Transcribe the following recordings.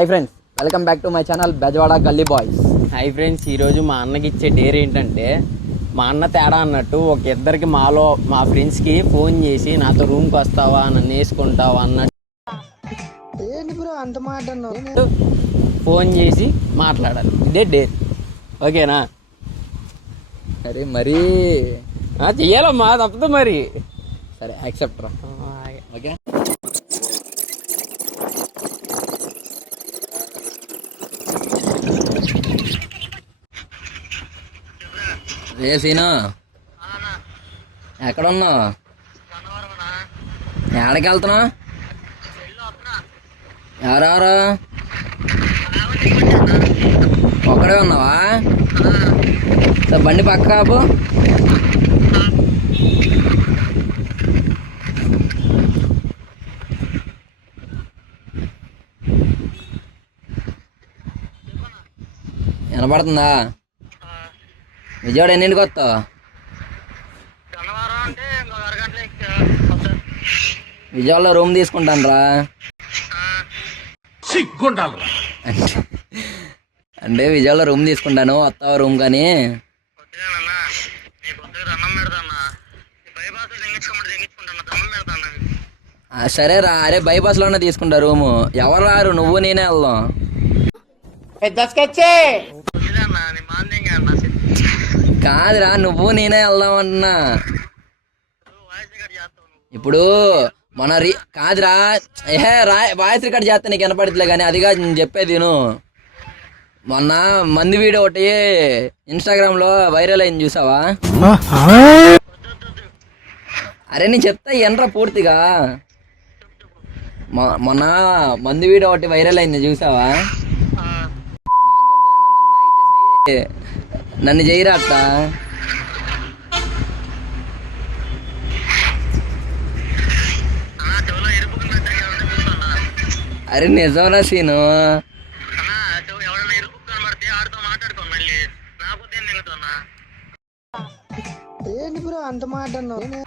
Hi friends, welcome back to my channel Bezawada Galli boys. Hi friends, ఈరోజు మా అన్నకి ఇచ్చే డేర్ ఏంటంటే, మా అన్న తేడా అన్నట్టు ఒక ఇద్దరికి మా ఫ్రెండ్స్కి ఫోన్ చేసి నాతో రూమ్కి వస్తావా, నన్ను వేసుకుంటావా అన్నట్టు ఫోన్ చేసి మాట్లాడాలి. ఇదే డేర్, ఓకేనా? అరే మరీ చెయ్యాలమ్మా, తప్పదు మరి. సరే, యాక్సెప్ట్ రా. ఓకే, రే సీను, ఎక్కడున్నావు? ఎక్కడికి వెళ్తున్నావు? ఎవరెవరు? ఒక్కడే ఉన్నావా? సరే, బండి పక్క కాపు. వినపడుతుందా? విజయవాడ ఎన్నింటికి వస్తావు? విజయవాడలో రూమ్ తీసుకుంటాను రా. అంటే విజయవాడలో రూమ్ తీసుకుంటాను, వస్తావా రూమ్? కానీ సరే రా. అరే బైపాస్లోనే తీసుకుంటా రూము. ఎవరు రారు, నువ్వు నేనే వెళ్దాం. కాదురా, నువ్వు నేనే వెళ్దాం అంటున్నా. ఇప్పుడు మన కాదురా, వాయిస్ రికార్డ్ చేస్తా నీకు వినపడట్లే. కానీ అదిగా నేను చెప్పేది విను. మొన్న మంది వీడియో ఒకటి ఇన్స్టాగ్రామ్లో వైరల్ అయింది, చూసావా? అరే నేను చెప్తా ఎనరా పూర్తిగా. మొన్న మంది వీడియో ఒకటి వైరల్ అయింది, చూసావా? నన్ను చేయరా అట్ట. అరే నిజంరా సీను.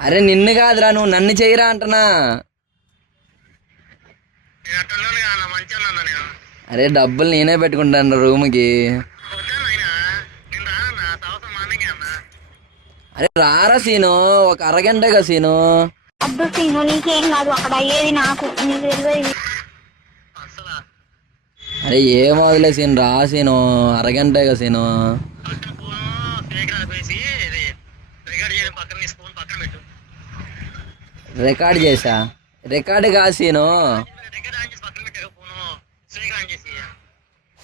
అరే నిన్ను కాదురా, నువ్వు నన్ను చేయరా అంటున్నా. అరే డబ్బులు నేనే పెట్టుకుంటాను రూమ్కి. అరే రారా సీను, ఒక అరగంటగా సీను. అరే ఏం వదిలే సీను, రా సీను, అరగంటగా సీను. రికార్డ్ చేసా? రికార్డు కాదు సీను,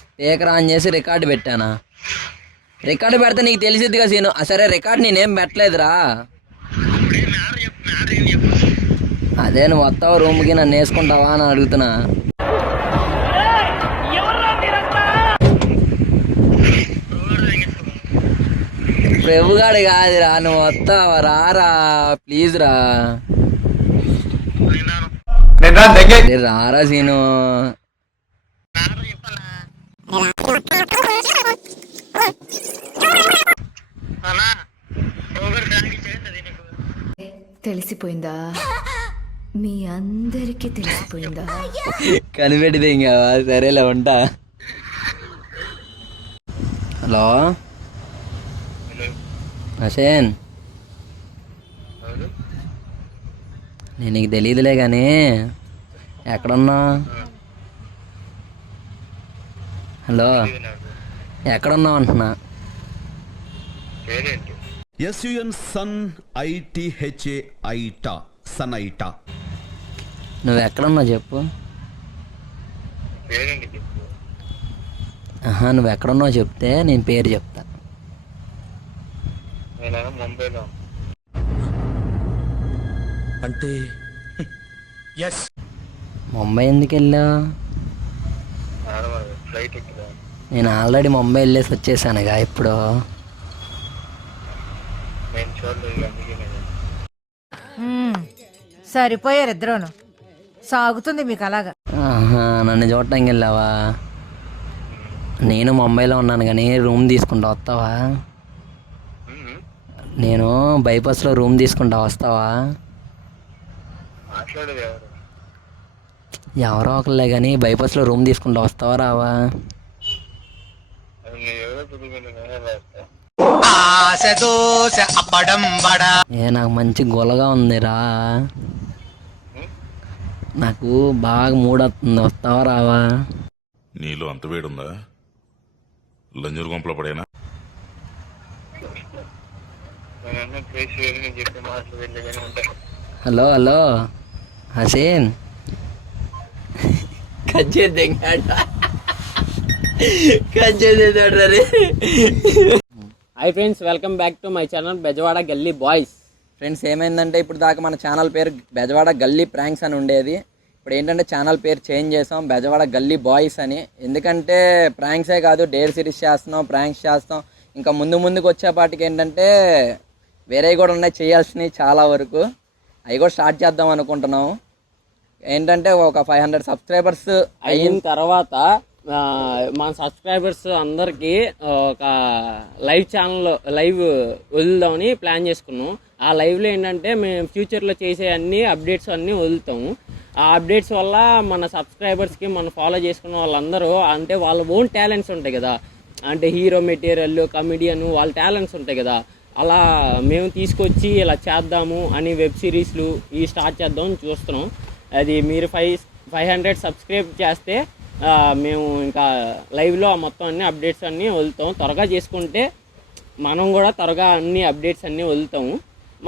స్పీకర్ ఆన్ చేసి రికార్డు పెట్టానా? రికార్డు పెడితే నీకు తెలిసిద్దిగా సీను. సరే రికార్డు నేనేం పెట్టలేదురా. అదే నువ్వు వస్తావు రూమ్కి, నన్ను వేసుకుంటావా అని అడుగుతున్నా. ప్రభుగాడు కాదురా, నువ్వు వస్తావా? రారా ప్లీజ్ రా. రారా సీను. తెలిసిపోయిందా? మీ అందరికీ తెలిసిపోయిందా? కనిపెట్టింది ఇంకా. సరేలే, ఉంటా. హలో హసేన్, నేను నీకు తెలియదులే కానీ ఎక్కడున్నా? హలో, ఎక్కడున్నావు అంటున్నా. SUN సన్ ITHA సనైటా. నువ్వు ఎక్కడున్నావు చెప్పు. నువ్వు ఎక్కడున్నావు చెప్తే నేను పేరు చెప్తా. అంటే ముంబై ఎందుకు వెళ్ళావు? నేను ఆల్రెడీ ముంబై వెళ్ళేసి వచ్చేసానుగా ఇప్పుడు. సరిపోయారు ఇద్దరును. సాగుతుంది మీకు అలాగా. నన్ను చూడటానికి వెళ్ళావా? నేను ముంబైలో ఉన్నాను కానీ రూమ్ తీసుకుంటా, వస్తావా? నేను బైపాస్లో రూమ్ తీసుకుంటా, వస్తావా? ఎవరో ఒకళ్ళే కానీ బైపాస్లో రూమ్ తీసుకుంటా, వస్తావా రావా? నాకు మంచి గొలగా ఉందిరా, నాకు బాగా మూడొస్తుంది, వస్తావా రావా? నీలో అంత వేడుందా? లంజూరు గుంపలో పడేనా? హలో హలో హసీన్, hi friends, welcome back to my channel Bezawada Galli boys. Friends ఏమైందంటే ఇప్పుడు దాకా మన ఛానల్ పేరు బెజవాడ గల్లీ ప్రాంక్స్ అని ఉండేది. ఇప్పుడు ఏంటంటే ఛానల్ పేరు చేంజ్ చేసాం బెజవాడ గల్లీ బాయ్స్ అని. ఎందుకంటే ప్రాంక్సే కాదు, డేర్ సిరీస్ చేస్తున్నాం, ప్రాంక్స్ చేస్తాం. ఇంకా ముందుకు వచ్చేపాటికి ఏంటంటే వేరే కూడా ఉన్నాయి చేయాల్సినవి చాలా వరకు, అవి కూడా స్టార్ట్ చేద్దాం అనుకుంటున్నాము. ఏంటంటే ఒక 500 సబ్స్క్రైబర్స్ అయిన తర్వాత మన సబ్స్క్రైబర్స్ అందరికీ ఒక లైవ్ వదులుదామని ప్లాన్ చేసుకున్నాం. ఆ లైవ్లో ఏంటంటే మేము ఫ్యూచర్లో చేసే అన్ని అప్డేట్స్ అన్నీ వదులుతాము. ఆ అప్డేట్స్ వల్ల మన సబ్స్క్రైబర్స్కి మనం ఫాలో చేసుకున్న వాళ్ళందరూ అంటే వాళ్ళ ఓన్ టాలెంట్స్ ఉంటాయి కదా, అంటే హీరో మెటీరియల్, కమెడియన్, వాళ్ళ టాలెంట్స్ ఉంటాయి కదా, అలా మేము తీసుకొచ్చి ఇలా చేద్దాము అని వెబ్ సిరీస్లు ఇవి స్టార్ట్ చేద్దామని చూస్తున్నాం. అది మీరు 500 సబ్స్క్రైబ్ చేస్తే మేము ఇంకా లైవ్లో మొత్తం అన్ని అప్డేట్స్ అన్నీ వదులుతాం. త్వరగా చేసుకుంటే మనం కూడా త్వరగా అన్ని అప్డేట్స్ అన్నీ వదులుతాము,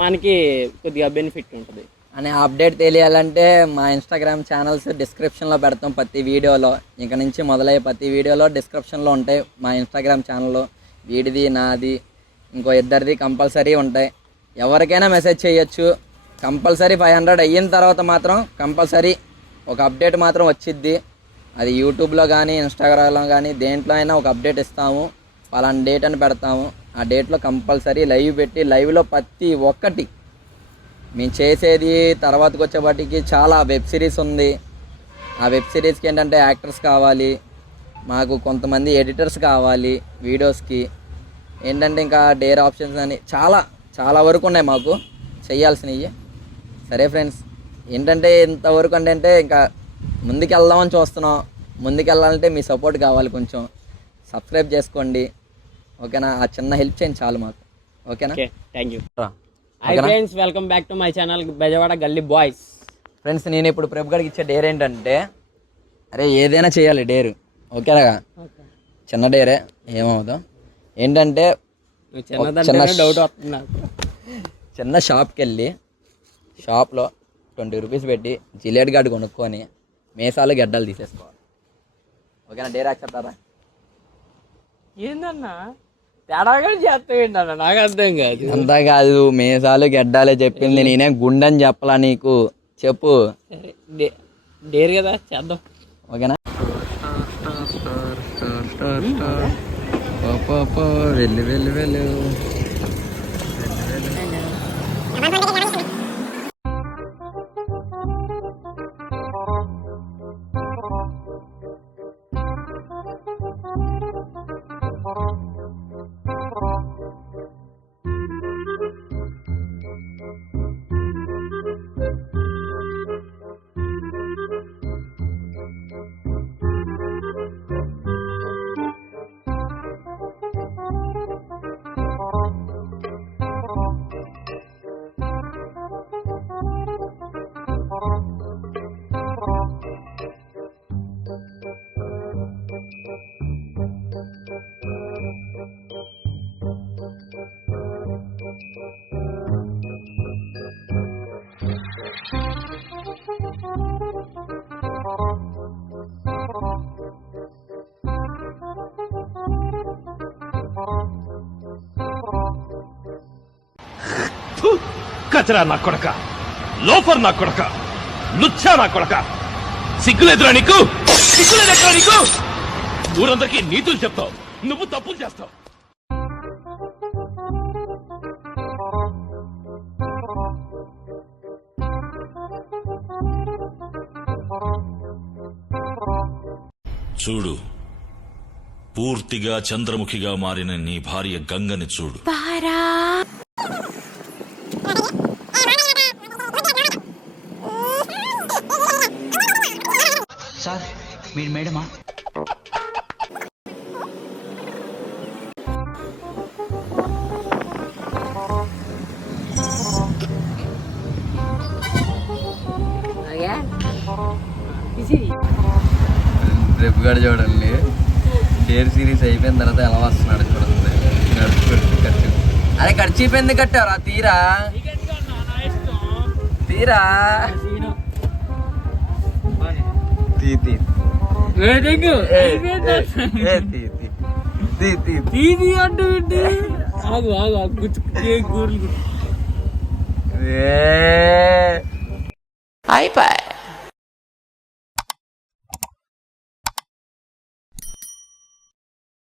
మనకి కొద్దిగా బెనిఫిట్ ఉంటుంది. అనే అప్డేట్ తెలియాలంటే మా ఇన్స్టాగ్రామ్ ఛానల్స్ డిస్క్రిప్షన్లో పెడతాం. ప్రతి వీడియోలో ఇక నుంచి మొదలయ్యే ప్రతి వీడియోలో డిస్క్రిప్షన్లో ఉంటాయి మా ఇన్స్టాగ్రామ్ ఛానల్లో. వీడిది, నాది, ఇంకో ఇద్దరిది కంపల్సరీ ఉంటాయి. ఎవరికైనా మెసేజ్ చేయొచ్చు. కంపల్సరీ 500 అయిన తర్వాత మాత్రం కంపల్సరీ ఒక అప్డేట్ మాత్రం వచ్చిద్ది. అది యూట్యూబ్లో కానీ ఇన్స్టాగ్రామ్లో కానీ దేంట్లో అయినా ఒక అప్డేట్ ఇస్తాము. పలానా డేట్ అని పెడతాము. ఆ డేట్లో కంపల్సరీ లైవ్ పెట్టి లైవ్లో ప్రతి ఒక్కటి మేము చేసేది. తర్వాతకు వచ్చేపాటికి చాలా వెబ్ సిరీస్ ఉంది. ఆ వెబ్ సిరీస్కి ఏంటంటే యాక్టర్స్ కావాలి, మాకు కొంతమంది ఎడిటర్స్ కావాలి వీడియోస్కి. ఏంటంటే ఇంకా డేర్ ఆప్షన్స్ అని చాలా వరకు ఉన్నాయి మాకు చేయాల్సినవి. సరే ఫ్రెండ్స్, ఏంటంటే ఇంతవరకు అంటే ఇంకా ముందుకెళ్దామని చూస్తున్నాం. ముందుకెళ్ళాలంటే మీ సపోర్ట్ కావాలి, కొంచెం సబ్స్క్రైబ్ చేసుకోండి, ఓకేనా? ఆ చిన్న హెల్ప్ చేయండి చాలు మాకు, ఓకేనా? Thank you. Hi friends, welcome back to my channel Bezawada Galli boys. Friends, నేను ఇప్పుడు ప్రభు గారికి ఇచ్చే డేర్ ఏంటంటే, అరే ఏదైనా చేయాలి డేరు, ఓకేనా? చిన్న డేరే, ఏమవుతాం ఏంటంటే డౌట్ వస్తుంది. చిన్న షాప్కి వెళ్ళి షాప్లో 20 రూపీస్ పెట్టి జిలేట్ గార్డు కొనుక్కొని మేసాలు గడ్డలు తీసేసుకోవాలి, ఓకేనా? డేర్ యాక్సెప్టారా? ఏందన్నా తేడాగా చేస్తావేంటన్నా, నాకు అర్థం కాదు. అంతా కాదు, మేసాలు గడ్డాలే చెప్పింది, నేనే గుండెని చెప్పలా నీకు, చెప్పు. డేర్ కదా, చేద్దాం, ఓకేనా? వెళ్ళు కచరా నా కొడక, లోఫర్ నా కొడక, లుచ్చా నా కొడక, సిగ్గులేదురా నీకు? సిగ్గులేదురా నీకు? ఊరందరికీ నీతులు చెప్తావు, నువ్వు తప్పులు చేస్తావు. చూడు, పూర్తిగా చంద్రముఖిగా మారిన నీ భార్య గంగని చూడు. రేపు కూడా చూడండి, షేర్ సిరీస్ అయిపోయిన తర్వాత ఎలా వస్తున్నాడు చూడండి. ఖర్చు అరే ఖర్చు ఎందుకు కట్టావురా? తీరా తీరా తీ తీ అయిపోయి